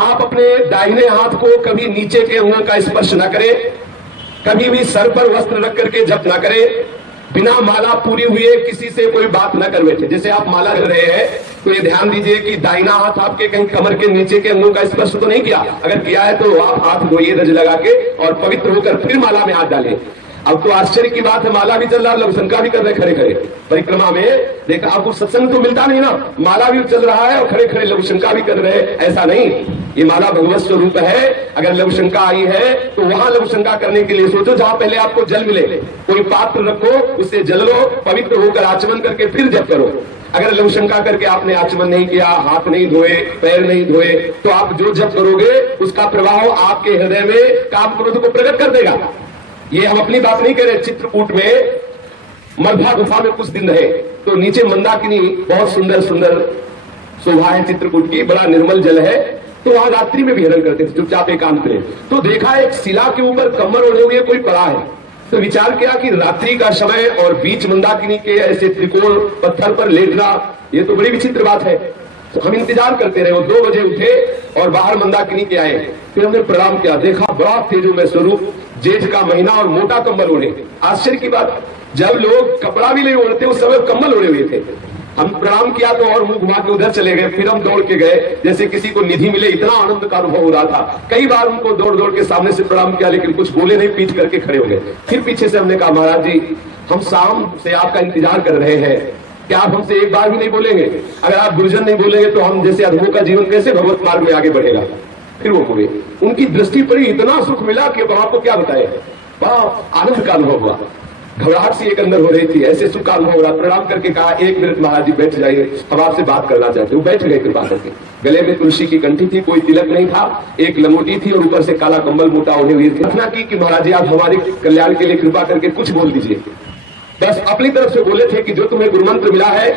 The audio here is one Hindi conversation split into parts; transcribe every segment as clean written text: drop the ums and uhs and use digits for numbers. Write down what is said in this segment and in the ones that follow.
आप अपने दाहिने हाथ को कभी नीचे के अंगों का स्पर्श न करें, कभी भी सर पर वस्त्र रख करके जप न करें, बिना माला पूरी हुए किसी से कोई बात न कर बैठे। जैसे आप माला कर रहे हैं तो ये ध्यान दीजिए कि दाहिना हाथ आपके कहीं कमर के नीचे के अंगों का स्पर्श तो नहीं किया। अगर किया है तो आप हाथ धोइए रज लगा के और पवित्र होकर फिर माला में हाथ डालें। अब तो आश्चर्य की बात है, माला भी चल रहा है, लघुशंका भी कर रहे खड़े खड़े परिक्रमा में। देखा आपको सत्संग तो मिलता नहीं ना, माला भी चल रहा है और खड़े खड़े लघुशंका भी कर रहे हैं। ऐसा नहीं, ये माला भगवत स्वरूप है। अगर लघुशंका आई है तो वहां लघुशंका करने के लिए सोचो जहां पहले आपको जल मिले, कोई पात्र रखो, उससे जल लो, पवित्र होकर आचमन करके फिर जप करो। अगर लघुशंका करके आपने आचमन नहीं किया, हाथ नहीं धोए, पैर नहीं धोए, तो आप जो जप करोगे उसका प्रभाव आपके हृदय में काम क्रोध को प्रकट कर देगा। ये हम अपनी बात नहीं करें। चित्रकूट में मर्धा गुफा में कुछ दिन रहे तो नीचे मंदाकिनी बहुत सुंदर सुंदर शोभा है चित्रकूट की, बड़ा निर्मल जल है। तो वहां रात्रि में विहरण करते थे चुपचाप एकांत में। तो देखा एक शिला के ऊपर कमर ओढ़े हुए कोई पड़ा है। तो विचार किया कि रात्रि का समय और बीच मंदाकिनी के ऐसे त्रिकोण पत्थर पर लेटना, ये तो बड़ी विचित्र बात है। तो हम इंतजार करते रहे। वो 2 बजे उठे और बाहर मंदाकिनी के आए। फिर हमने प्रणाम किया, देखा बड़ा तेजोमय स्वरूप, जेठ का महीना और मोटा कंबल ओढ़े। आश्चर्य की बात, जब लोग कपड़ा भी नहीं ओढ़ते उस समय कंबल ओढ़े हुए थे। हम प्रणाम किया तो और मुंह घुमा के उधर चले गए। फिर हम दौड़ के गए जैसे किसी को निधि मिले, इतना आनंद का अनुभव हो रहा था। कई बार उनको दौड़ दौड़ के सामने से प्रणाम किया लेकिन कुछ बोले नहीं, पीठ करके खड़े हो गए। फिर पीछे से हमने कहा, महाराज जी हम शाम से आपका इंतजार कर रहे हैं, क्या आप हमसे एक बार भी नहीं बोलेंगे? अगर आप गुरुजन नहीं बोलेंगे तो हम जैसे अधमों का जीवन कैसे भगवत मार्ग में आगे बढ़ेगा? फिर वो बोले, उनकी दृष्टि पड़ी, इतना सुख मिला कि अब आपको क्या बताए। बड़ा आनंद का अनुभव हुआ, घबराहट सी एक अंदर हो रही थी, ऐसे सुख का अनुभव हो रहा। प्रणाम करके कहा, 1 मिनट महाराज जी बैठ जाइए, हम आपसे बात करना चाहते। वो बैठ गए कृपा करके। गले में तुलसी की कंठी थी, कोई तिलक नहीं था, एक लंगोटी थी और ऊपर से काला कंबल मोटा ओढ़े हुए थे। प्रार्थना की कि महाराज जी आप हमारे कल्याण के लिए कृपा करके कुछ बोल दीजिए। बस अपनी तरफ से बोले थे कि जो तुम्हें गुरु मंत्र मिला है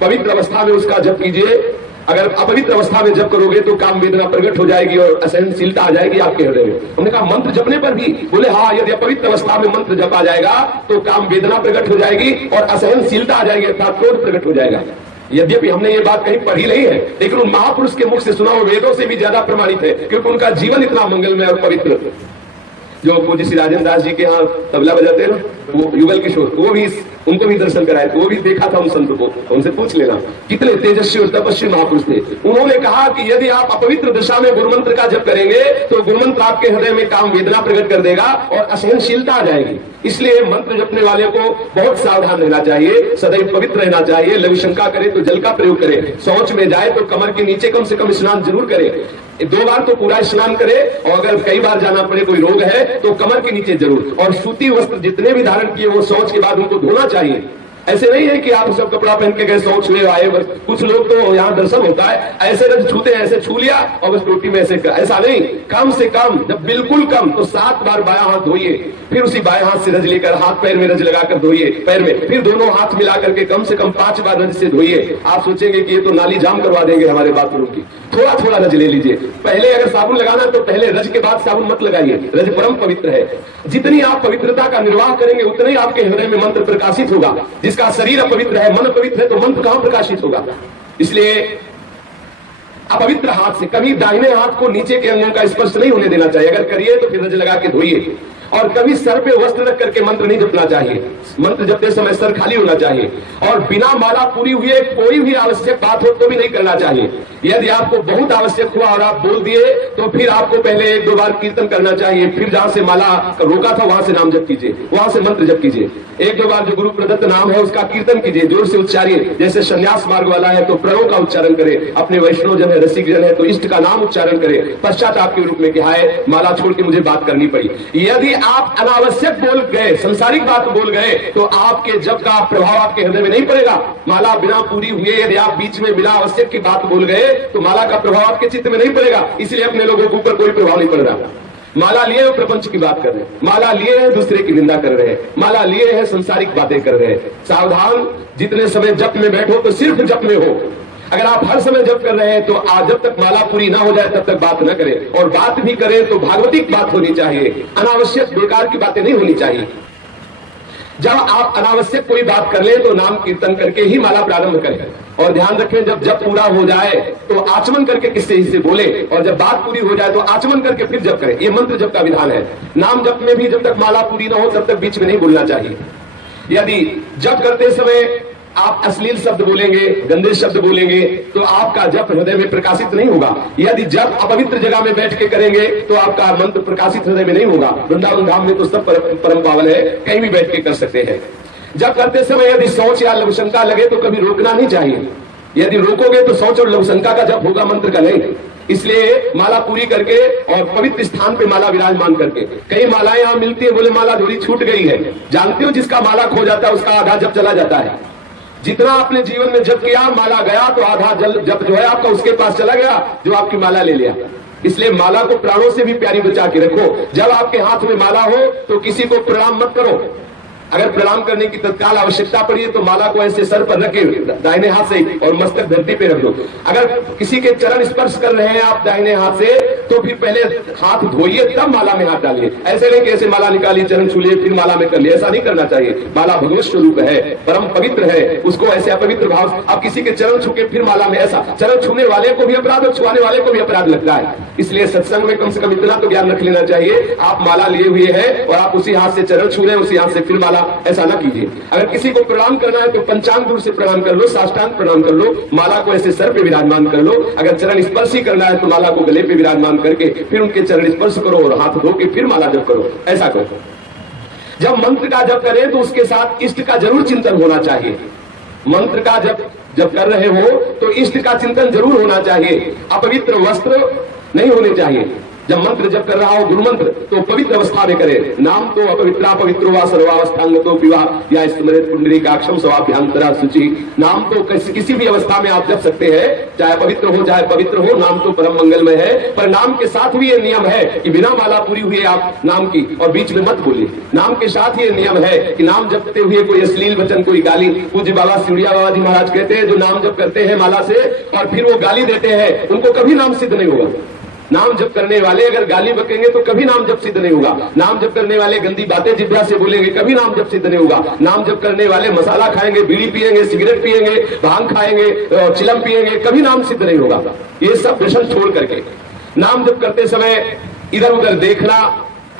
पवित्र अवस्था में उसका जप कीजिए। अगर अपवित्र अवस्था में जप करोगे तो काम वेदना प्रकट हो जाएगी और असहनशीलता आ जाएगी आपके हृदय में। हमने कहा मंत्र जपने पर भी? बोले हाँ, यदि अपवित्र अवस्था में मंत्र जपा जाएगा तो काम वेदना प्रकट हो जाएगी और असहनशीलता आ जाएगी, अर्थात क्रोध प्रकट हो जाएगा। यद्यपि हमने ये बात कहीं पढ़ी नहीं है लेकिन उन महापुरुष के मुख से सुना, वो वेदों से भी ज्यादा प्रमाणित है क्योंकि उनका जीवन इतना मंगलमय और पवित्र। जो पूज्य श्री राजेंद्र दास जी के यहाँ तबला बजाते हैं ना, वो युगल किशोर, वो भी उनको भी दर्शन कराए थे, वो भी देखा था उन संत को, उनसे पूछ लेना कितने तेजस्वी और तपस्वी महापुरुष थे। उन्होंने कहा कि यदि आप अपवित्र दिशा में गुरुमंत्र का जप करेंगे तो गुरुमंत्र आपके हृदय में काम वेदना प्रकट कर देगा और असहनशीलता आ जाएगी। इसलिए मंत्र जपने वाले को बहुत सावधान रहना चाहिए, सदैव पवित्र रहना चाहिए। लघुशंका करे तो जल का प्रयोग करे, शौच में जाए तो कमर के नीचे कम से कम स्नान जरूर करे। 2 बार तो पूरा स्नान करे और अगर कई बार जाना पड़े, कोई रोग है तो कमर के नीचे जरूर। और सूती वस्त्र जितने भी धारण किए वो शौच के बाद उनको धोना चाहिए। ऐसे नहीं है कि आप सब कपड़ा पहन के गए शौच ले आए। बस कुछ लोग तो यहाँ दर्शन होता है ऐसे रज छूते, ऐसे छू लिया और बस टोटी में ऐसे, ऐसा नहीं। कम से कम जब बिल्कुल कम तो 7 बार बायां हाथ धोइए, फिर उसी बाएं हाथ से रज लेकर हाथ पैर में रज लगाकर धोइए पैर में, फिर दोनों हाथ मिला करके कम से कम 5 बार रज से धोइए। आप सोचेंगे कि ये तो नाली जाम करवा देंगे हमारे बाथरूम की। थोड़ा थोड़ा रज ले लीजिए। पहले अगर साबुन लगाना है तो पहले रज के बाद साबुन मत लगाइए, रज परम पवित्र है। जितनी आप पवित्रता का निर्वाह करेंगे उतने ही आपके हृदय में मंत्र प्रकाशित होगा। जिसका शरीर अपवित्र है, मन पवित्र है तो मंत्र कहां प्रकाशित होगा? इसलिए अपवित्र हाथ से कभी दाहिने हाथ को नीचे के अंगों का स्पर्श नहीं होने देना चाहिए। अगर करिए तो फिर रज लगा के धोइए। और कभी सर पे वस्त्र रख करके मंत्र नहीं जपना चाहिए। मंत्र जपते समय सर खाली होना चाहिए और बिना माला पूरी हुए कोई भी आवश्यक बात हो तो भी नहीं करना चाहिए। यदि आपको बहुत आवश्यक हुआ और आप बोल दिए तो फिर आपको पहले 1-2 बार कीर्तन करना चाहिए, फिर जहां से माला रोका था वहां से नाम जप कीजिए, वहां से मंत्र जप कीजिए। 1-2 बार जो गुरु प्रदत्त नाम है उसका कीर्तन कीजिए, जोर से उच्चारिए। जैसे संन्यास मार्ग वाला है तो प्रणव का उच्चारण करे, अपने वैष्णव जन है, रसिक जन है तो इष्ट का नाम उच्चारण करे पश्चाताप के रूप में कि हाय माला छोड़ के मुझे बात करनी पड़ी। यदि आप अनावश्यक बोल गए, संसारिक बात बोल गए तो आपके जप का प्रभाव आपके हृदय में नहीं पड़ेगा। माला बिना पूरी हुए यदि आप बीच में बिना आवश्यक की बात बोल गए तो माला का प्रभाव आपके चित्त में नहीं पड़ेगा। इसलिए अपने लोगों के ऊपर कोई प्रभाव नहीं पड़ रहा। माला लिए प्रपंच की बात कर रहे हैं, माला लिए हैं दूसरे की निंदा कर रहे हैं, माला लिए हैं संसारिक बातें कर रहे हैं। सावधान, जितने समय जप में बैठो तो सिर्फ जप में हो। अगर आप हर समय जप कर रहे हैं तो आज जब तक माला पूरी ना हो जाए तब तक बात न करें, और बात भी करें तो भागवतिक बात होनी चाहिए, अनावश्यक बेकार की बातें नहीं होनी चाहिए। जब आप अनावश्यक कोई बात कर ले तो नाम कीर्तन करके ही माला प्रारंभ करें। और ध्यान रखें, जब जप पूरा हो जाए तो आचमन करके किससे इससे बोले, और जब बात पूरी हो जाए तो आचमन करके फिर जप करें। ये मंत्र जप का विधान है। नाम जप में भी जब तक माला पूरी ना हो तब तक बीच में नहीं बोलना चाहिए। यदि जप करते समय आप अश्लील शब्द बोलेंगे, गंदे शब्द बोलेंगे, तो आपका जप हृदय में प्रकाशित नहीं होगा। यदि जप अपवित्र जगह में बैठ के करेंगे तो आपका मंत्र प्रकाशित हृदय में नहीं होगा। वृंदावन धाम में तो सब परम पावन है, कहीं भी बैठ के कर सकते हैं। जप करते समय यदि शौच या लघुशंका लगे तो कभी रोकना नहीं चाहिए। यदि रोकोगे तो शौच और लघुशंका का जप होगा, मंत्र का नहीं। इसलिए माला पूरी करके और पवित्र स्थान पे माला विराजमान करके, कई मालाएं यहाँ मिलती है, बोले माला थोड़ी छूट गई है। जानते हो, जिसका माला खो जाता है उसका आधा जप चला जाता है। जितना आपने जीवन में जप किया, माला गया तो आधा जप जो है आपका उसके पास चला गया जो आपकी माला ले लिया। इसलिए माला को प्राणों से भी प्यारी बचा के रखो। जब आपके हाथ में माला हो तो किसी को प्रणाम मत करो। अगर प्रणाम करने की तत्काल आवश्यकता पड़ी तो माला को ऐसे सर पर रखे दाहिने हाथ से और मस्तक धरती पे रख दो। अगर किसी के चरण स्पर्श कर रहे हैं आप दाहिने हाथ से तो फिर पहले हाथ धोइए तब माला में हाथ डालिए। ऐसे नहीं कि ऐसे माला निकालिए, चरण छू लिए, फिर माला में कर लिए, ऐसा नहीं करना चाहिए। माला भगवत स्वरूप है, परम पवित्र है, उसको ऐसे अपवित्र भाव आप किसी के चरण छू के फिर माला में, ऐसा चरण छूने वाले को भी अपराध और छुआने वाले को भी अपराध लगता है। इसलिए सत्संग में कम से कम इतना तो ज्ञान रख लेना चाहिए, आप माला लिए हुए हैं और आप उसी हाथ से चरण छू रहे हैं, उसी हाथ से फिर माला, ऐसा ना कीजिए। अगर किसी को प्रणाम करना है तो पंचांग दूर से प्रणाम कर लो, साष्टांग प्रणाम कर लो, माला को ऐसे सर पे विराजमान कर लो। अगर चरण स्पर्श ही करना है तो माला को गले पे विराजमान करके फिर उनके चरण स्पर्श करो और हाथ धो के फिर माला जप करो, ऐसा करो। जब मंत्र का जप करें तो उसके साथ इष्ट का जरूर चिंतन होना चाहिए। मंत्र का जब कर रहे हो तो इष्ट का चिंतन जरूर होना चाहिए। अपवित्र वस्त्र नहीं होने चाहिए। जब मंत्र जब कर रहा हो गुरु मंत्र तो पवित्र अवस्था में करे। नाम तो अपवित्रा पवित्रो वा सर्वावस्थांग तो विवाह या स्मृत पुंडरी काक्षम स्वाभ्यांतरा शुचि। नाम तो किसी भी अवस्था में आप जप सकते हैं, चाहे पवित्र हो चाहे पवित्र हो, नाम तो परम मंगलमय है। पर नाम के साथ भी ये नियम है कि बिना माला पूरी हुई आप नाम की और बीच में मत बोलिए। नाम के साथ ये नियम है कि नाम जपते हुए कोई अश्लील वचन, कोई गाली, पूज्य बाबा सिमरिया बाबा जी महाराज कहते हैं जो नाम जप करते हैं माला से और फिर वो गाली देते हैं उनको कभी नाम सिद्ध नहीं होगा। नाम जप करने वाले अगर गाली बकेंगे तो कभी नाम जप सिद्ध नहीं होगा। नाम जप करने वाले गंदी बातें जिह्वा से बोलेंगे कभी नाम जप सिद्ध नहीं होगा। नाम जप करने वाले मसाला खाएंगे, बीड़ी पिएंगे, सिगरेट पिएंगे, भांग खाएंगे, चिलम पिएंगे, कभी नाम सिद्ध नहीं होगा। ये सब व्यसन छोड़ करके नाम जप करते समय इधर उधर देखना,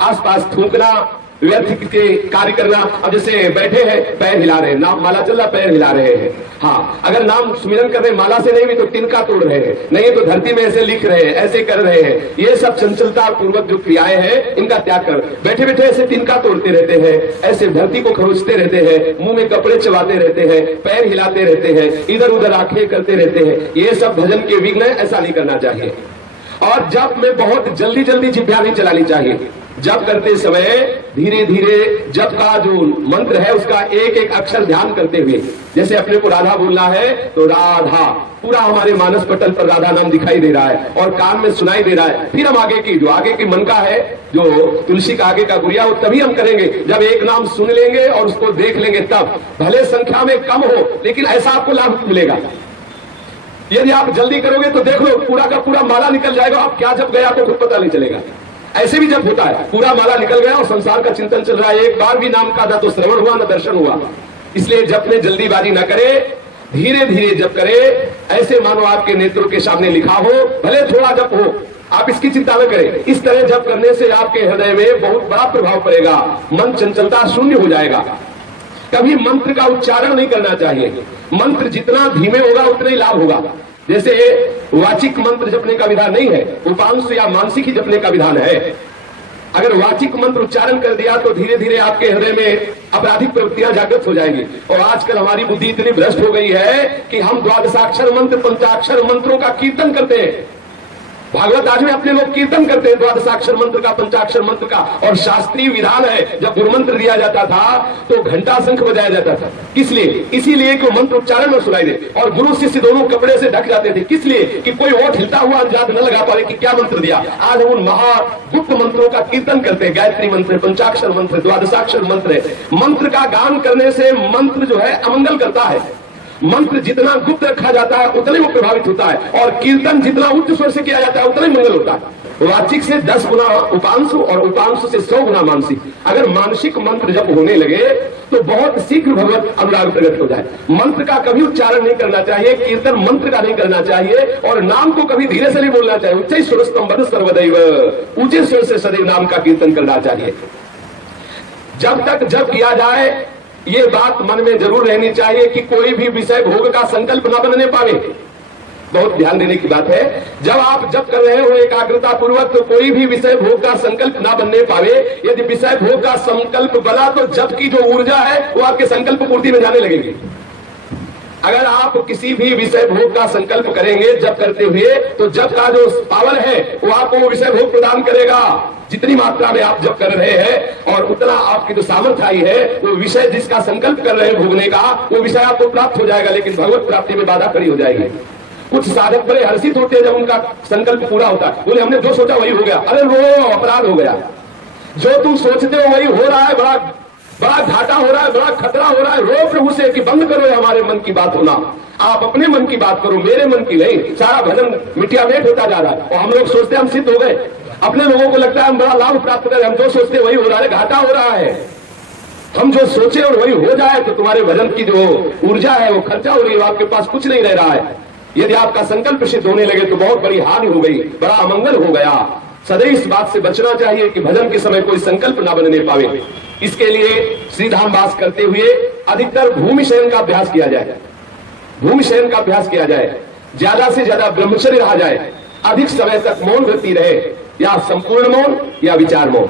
आसपास थूकना, व्यर्थ के कार्य करना। अब जैसे बैठे हैं पैर हिला रहे हैं, नाम माला चल रहा पैर हिला रहे हैं। हाँ, अगर नाम सुमिरन कर रहे हैं माला से नहीं भी तो तिनका तोड़ रहे हैं, नहीं तो धरती में ऐसे लिख रहे हैं, ऐसे कर रहे हैं। ये सब चंचलता पूर्वक जो क्रियाएं हैं इनका त्याग कर। बैठे बैठे ऐसे तिनका तोड़ते रहते हैं, ऐसे धरती को खरोचते रहते हैं, मुंह में कपड़े चबाते रहते हैं, पैर हिलाते रहते हैं, इधर उधर आंखें करते रहते हैं, ये सब भजन के विघ्न है, ऐसा नहीं करना चाहिए। और जप में बहुत जल्दी जल्दी जिह्वा नहीं चलानी चाहिए। जप करते समय धीरे धीरे जप का जो मंत्र है उसका एक एक अक्षर ध्यान करते हुए, जैसे अपने को राधा बोलना है तो राधा पूरा हमारे मानस पटल पर राधा नाम दिखाई दे रहा है और कान में सुनाई दे रहा है। फिर हम आगे की जो आगे की मन का है, जो तुलसी का आगे का गुड़िया, वो तभी हम करेंगे जब एक नाम सुन लेंगे और उसको देख लेंगे। तब भले संख्या में कम हो लेकिन ऐसा आपको लाभ मिलेगा। यदि आप जल्दी करोगे तो देख लो पूरा का पूरा माला निकल जाएगा, आप क्या जब गया आपको खुद पता नहीं चलेगा। ऐसे भी जब होता है पूरा माला निकल गया और संसार का चिंतन चल रहा है, एक बार भी नाम का ना तो श्रवण हुआ ना दर्शन हुआ। इसलिए जप में जल्दीबाजी ना करे, धीरे धीरे जप करे, ऐसे मानो आपके नेत्रों के सामने लिखा हो, भले थोड़ा जप हो, आप इसकी चिंता न करें। इस तरह जप करने से आपके हृदय में बहुत बड़ा प्रभाव पड़ेगा, मन चंचलता शून्य हो जाएगा। कभी मंत्र का उच्चारण नहीं करना चाहिए। मंत्र जितना धीमे होगा उतना ही लाभ होगा। जैसे वाचिक मंत्र जपने का विधान नहीं है, उपांश या मानसिक ही जपने का विधान है। अगर वाचिक मंत्र उच्चारण कर दिया तो धीरे धीरे आपके हृदय में आपराधिक प्रवृत्तियां जागृत हो जाएंगी। और आजकल हमारी बुद्धि इतनी भ्रष्ट हो गई है कि हम द्वादशाक्षर मंत्र, पंचाक्षर मंत्रों का कीर्तन करते हैं। भागवत आज में अपने लोग कीर्तन करते हैं द्वादशाक्षर मंत्र का, पंचाक्षर मंत्र का। और शास्त्रीय विधान है, जब गुरु मंत्र दिया जाता था तो घंटा शंख बजाया जाता था। किस लिए? इसीलिए कि मंत्र उच्चारण में सुनाई दे। और गुरु शिष्य दोनों कपड़े से ढक जाते थे। किस लिए? कि कोई होठ हिलता हुआ अंदाज न लगा पाए कि क्या मंत्र दिया। आज हम उन महागुप्त मंत्रों का कीर्तन करते हैं। गायत्री मंत्र, पंचाक्षर मंत्र, द्वादशाक्षर मंत्र। मंत्र का गान करने से मंत्र जो है अमंगल करता है। मंत्र जितना गुप्त रखा जाता है उतना ही वो प्रभावित होता है, और कीर्तन जितना उच्च स्वर से किया जाता है उतना ही मंगल होता है। वाचिक से 10 गुना उपांशु और उपांशु से 100 गुना मानसिक। अगर मानसिक मंत्र जब होने लगे तो बहुत शीघ्र भगवत अनुराग प्रकट हो जाए। मंत्र का कभी उच्चारण नहीं करना चाहिए, कीर्तन मंत्र का नहीं करना चाहिए, और नाम को कभी धीरे से नहीं बोलना चाहिए। उच्च स्वरस्तम बद सर्वदैव, ऊंचे स्वर से सदैव नाम का कीर्तन करना चाहिए। जब किया जाए ये बात मन में जरूर रहनी चाहिए कि कोई भी विषय भोग का संकल्प न बनने पावे। बहुत ध्यान देने की बात है। जब आप जब कर रहे हो एकाग्रता पूर्वक तो कोई भी विषय भोग का संकल्प ना बनने पावे। यदि विषय भोग का संकल्प बना तो जब की जो ऊर्जा है वो आपके संकल्प पूर्ति में जाने लगेगी। अगर आप किसी भी विषय भोग का संकल्प करेंगे जब करते हुए तो जब का जो पावर है वो आपको वो विषय भोग प्रदान करेगा। जितनी मात्रा में आप जब कर रहे हैं और उतना आपकी जो सामर्थ्य आई है वो विषय जिसका संकल्प कर रहे हैं भोगने का वो विषय आपको प्राप्त हो जाएगा, लेकिन भगवत प्राप्ति में बाधा खड़ी हो जाएगी। कुछ साधक बड़े हर्षित होते हैं जब उनका संकल्प पूरा होता है। बोले हमने जो सोचा वही हो गया। अरे रो, अपराध हो गया। जो तुम सोचते हो वही हो रहा है। बड़ा घाटा हो रहा है, बड़ा खतरा हो रहा है। रो प्रभु से कि बंद करो हमारे मन की बात होना, आप अपने मन की बात करो, मेरे मन की नहीं। सारा भजन मिट्टिया मेट होता जा रहा है और हम लोग सोचते हैं हम सिद्ध हो गए। अपने लोगों को लगता है हम बड़ा लाभ प्राप्त करें। हम जो सोचते वही हो रहा है, घाटा हो रहा है। हम जो सोचे और वही हो जाए तो तुम्हारे भजन की जो ऊर्जा है वो खर्चा हो रही है, आपके पास कुछ नहीं रह रहा है। यदि आपका संकल्प सिद्ध होने लगे तो बहुत बड़ी हानि हो गई, बड़ा अमंगल हो गया। सदैव इस बात से बचना चाहिए कि भजन के समय कोई संकल्प ना बनने पावे। इसके लिए श्रीधाम वास करते हुए अधिकतर भूमि शयन का अभ्यास किया जाए। भूमि शयन का अभ्यास किया जाए, ज्यादा से ज्यादा ब्रह्मचर्य रहा जाए, अधिक समय तक मौन वृत्ति रहे, या संपूर्ण मौन या विचार मौन।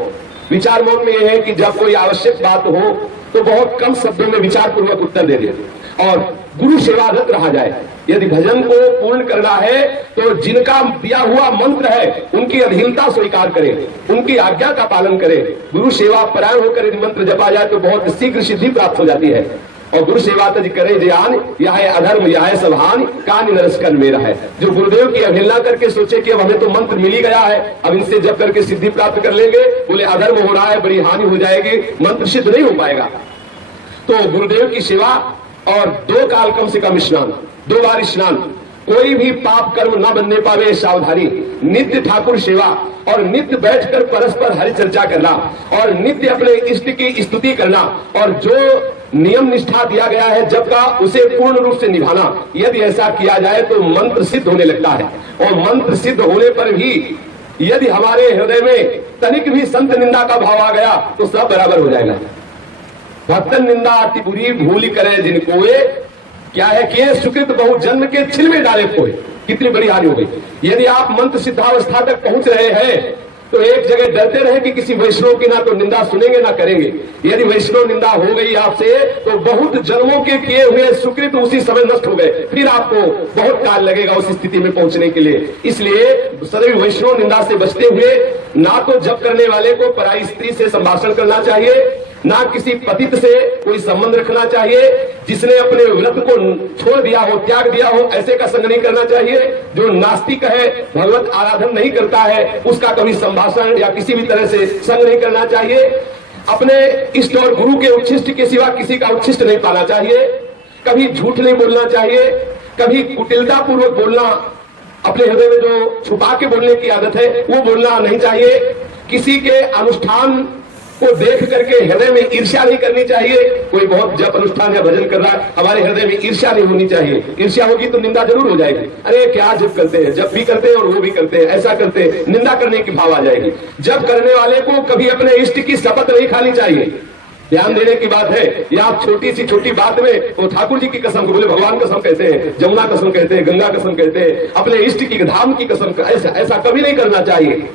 विचार मौन में यह है कि जब कोई आवश्यक बात हो तो बहुत कम शब्दों में विचार पूर्वक उत्तर दे दे और गुरु सेवारत रहा जाए। यदि भजन को पूर्ण करना है तो जिनका दिया हुआ मंत्र है उनकी अधीनता स्वीकार करें, उनकी आज्ञा का पालन करें। गुरु सेवा परायण होकर यदि मंत्र जपा जाए तो बहुत शीघ्र सिद्धि प्राप्त हो जाती है। और गुरु सेवा तज करे ज्ञान, यह है अधर्म, यह है सभान, कान नरस्कन मेरा है। जो गुरुदेव की अवहेलना करके सोचे कि अब हमें तो मंत्र मिल ही गया है, अब इनसे जप करके सिद्धि प्राप्त कर लेंगे, बोले अधर्म हो रहा है, बड़ी हानि हो जाएगी, मंत्र सिद्ध नहीं हो पाएगा। तो गुरुदेव की सेवा और 2 काल कम से कम स्नान, 2 बार स्नान, कोई भी पाप कर्म न बनने पावे सावधानी। नित्य ठाकुर सेवा और नित्य बैठकर परस्पर हरि चर्चा करना और नित्य अपने इष्ट की स्तुति करना और जो नियम निष्ठा दिया गया है जब का उसे पूर्ण रूप से निभाना। यदि ऐसा किया जाए तो मंत्र सिद्ध होने लगता है। और मंत्र सिद्ध होने पर भी यदि हमारे हृदय में तनिक भी संत निंदा का भाव आ गया तो सब बराबर हो जाएगा। भक्तन निंदा अति बुरी भूल करे जिनको क्या है कि सुकृत बहु जन्म के छिल में डाले कोई, कितनी बड़ी हानि हो गई। यदि आप मंत्र सिद्धावस्था तक पहुंच रहे हैं तो एक जगह डरते रहे कि किसी वैष्णव की ना तो निंदा सुनेंगे ना करेंगे। यदि वैष्णव निंदा हो गई आपसे तो बहुत जन्मों के किए हुए सुकृत उसी समय नष्ट हो गए, फिर आपको बहुत काल लगेगा उस स्थिति में पहुंचने के लिए। इसलिए सदैव वैष्णव निंदा से बचते हुए ना तो जप करने वाले को पराई स्त्री से संभाषण करना चाहिए, ना किसी पतित से कोई संबंध रखना चाहिए। जिसने अपने व्रत को छोड़ दिया हो, त्याग दिया हो, ऐसे का संग नहीं करना चाहिए। जो नास्तिक है, भगवत आराधन नहीं करता है, उसका कभी संभाषण या किसी भी तरह से संग नहीं करना चाहिए। अपने इष्ट और गुरु के उच्छिष्ट के सिवा किसी का उच्छिष्ट नहीं पाना चाहिए। कभी झूठ नहीं बोलना चाहिए, कभी कुटिलता पूर्वक बोलना, अपने हृदय में जो छुपा के बोलने की आदत है वो बोलना नहीं चाहिए। किसी के अनुष्ठान को देख करके हृदय में ईर्ष्या नहीं करनी चाहिए। कोई बहुत जप अनुष्ठान या भजन कर रहा है, हमारे हृदय में ईर्ष्या नहीं होनी चाहिए। ईर्ष्या होगी तो निंदा जरूर हो जाएगी। अरे क्या जप करते हैं, जप भी करते हैं और वो भी करते हैं, ऐसा करते हैं, निंदा करने की भाव आ जाएगी। जप करने वाले को कभी अपने इष्ट की शपथ नहीं खानी चाहिए। ध्यान देने की बात है। या आप छोटी सी छोटी बात में वो ठाकुर जी की कसम को बोले, भगवान कसम कहते हैं, जमुना कसम कहते हैं, गंगा कसम कहते हैं, अपने इष्ट की धाम की कसम, ऐसा कभी नहीं करना चाहिए।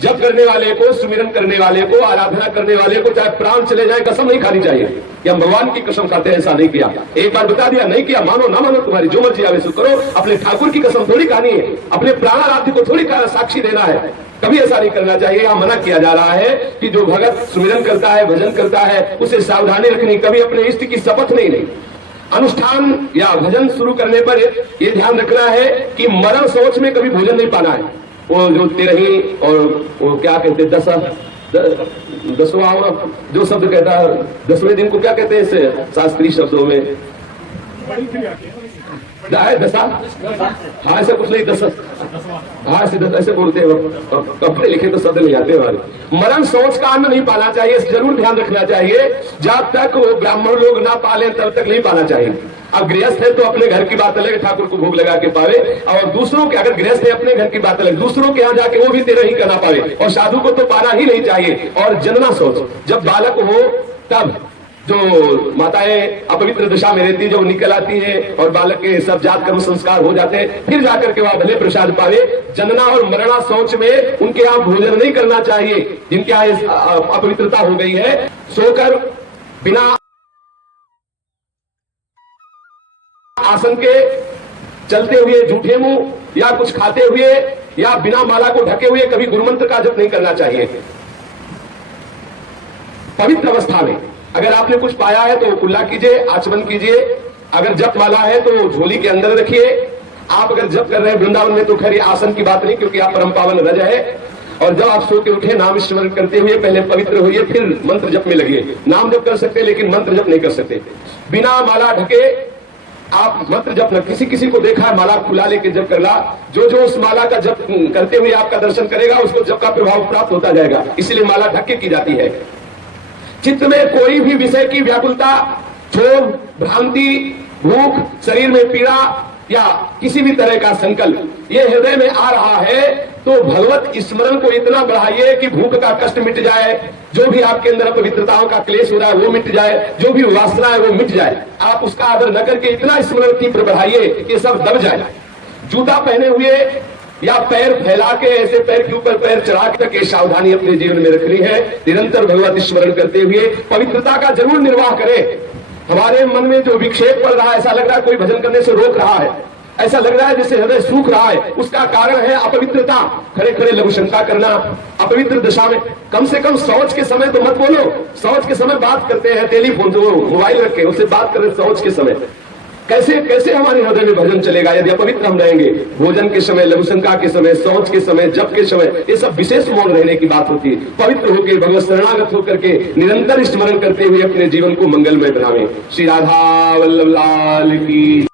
जप करने वाले को, सुमिरन करने वाले को, आराधना करने वाले को चाहे प्राण चले जाए कसम नहीं खानी चाहिए कि हम भगवान की कसम खाते हैं। ऐसा नहीं किया, एक बार बता दिया, नहीं किया, मानो ना मानो तुम्हारी जो मर्जी आवे सो करो। अपने ठाकुर की कसम थोड़ी खानी है, अपने प्राणाराध्य को थोड़ी साक्षी देना है। कभी ऐसा नहीं करना चाहिए। यहाँ मना किया जा रहा है कि जो भगत सुमिरन करता है, भजन करता है, उसे सावधानी रखनी, कभी अपने इष्ट की शपथ नहीं लेनी। अनुष्ठान या भजन शुरू करने पर यह ध्यान रखना है कि मरण सोच में कभी भोजन नहीं पाना है। वो जो तेरही और वो क्या कहते हैं दसवां जो शब्द कहता है, 10वें दिन को क्या कहते हैं इसे शास्त्रीय शब्दों में, है दशा, हाँ ऐसा कुछ नहीं, दशा, हाँ ऐसे बोलते हैं, कपड़े लिखे तो शब्द नहीं आते हमारे। मरण सोच का अन्न नहीं पाना चाहिए, जरूर ध्यान रखना चाहिए। जब तक वो ब्राह्मण लोग ना पाले तब तक नहीं पाना चाहिए। अब गृहस्थ है तो अपने घर की बात अलग, ठाकुर को भोग लगा के पावे, और दूसरों के, अगर गृहस्थ है अपने घर की बात अलग, दूसरों के यहाँ जाके वो भी तेरह ही करना पावे, और साधु को तो पाना ही नहीं चाहिए। और जनना सोच, जब बालक हो तब जो माताएं अपवित्र दशा में रहती है, जब निकल आती है और बालक के सब जात कर्म संस्कार हो जाते हैं, फिर जाकर के वह भले प्रसाद पावे। जनना और मरणा सोच में उनके यहाँ भोजन नहीं करना चाहिए, जिनके यहाँ अपवित्रता हो गई है। सोकर बिना आसन के चलते हुए, झूठे मुंह या कुछ खाते हुए या बिना माला को ढके हुए कभी गुरुमंत्र का जप नहीं करना चाहिए। पवित्र अवस्था में अगर आपने कुछ पाया है तो कुल्ला कीजिए, आचमन कीजिए। अगर जप माला है तो झोली के अंदर रखिए। आप अगर जप कर रहे हैं वृंदावन में तो खैर आसन की बात नहीं, क्योंकि आप परम पावन रज है। और जब आप सो के उठे नाम स्मरण करते हुए पहले पवित्र होइए, फिर मंत्र जप में लगिए। नाम जप कर सकते लेकिन मंत्र जप नहीं कर सकते। बिना माला ढके आप मंत्र जप न, किसी को देखा है माला खुला लेके जप करना, जो उस माला का जप करते हुए आपका दर्शन करेगा उसको जप का प्रभाव प्राप्त होता जाएगा, इसलिए माला ढक के की जाती है। चित्त में कोई भी विषय की व्याकुलता, क्षोभ, भ्रांति, भूख, शरीर में पीड़ा या किसी भी तरह का संकल्प ये हृदय में आ रहा है तो भगवत स्मरण को इतना बढ़ाइए कि भूख का कष्ट मिट जाए, जो भी आपके अंदर अपवित्रताओं का क्लेश हो रहा है वो मिट जाए, जो भी वासना है वो मिट जाए। आप उसका आदर न करके इतना स्मरण तीव्र बढ़ाइए कि सब दब जाए। जूता पहने हुए या पैर फैला के ऐसे पैर के ऊपर पैर चढ़ा के सावधानी अपने जीवन में रखनी है। निरंतर भगवत स्मरण करते हुए पवित्रता का जरूर निर्वाह करें। हमारे मन में जो विक्षेप पड़ रहा है, ऐसा लग रहा है कोई भजन करने से रोक रहा है, ऐसा लग रहा है जैसे हृदय सूख रहा है, उसका कारण है अपवित्रता। खड़े खड़े लघु शंका करना, अपवित्र दशा में कम से कम शौच के समय तो मत बोलो। शौच के समय बात करते हैं, टेलीफोन जो मोबाइल रखे उससे बात करें शौच के समय। कैसे हमारे हृदय में भजन चलेगा यदि अपवित्र हम रहेंगे। भोजन के समय, लघु शंका के समय, शौच के समय, जप के समय, ये सब विशेष मौन रहने की बात होती है। पवित्र होकर भगवत शरणागत होकर के निरंतर स्मरण करते हुए अपने जीवन को मंगलमय बनावे। श्री राधा वल्लभ लाल की।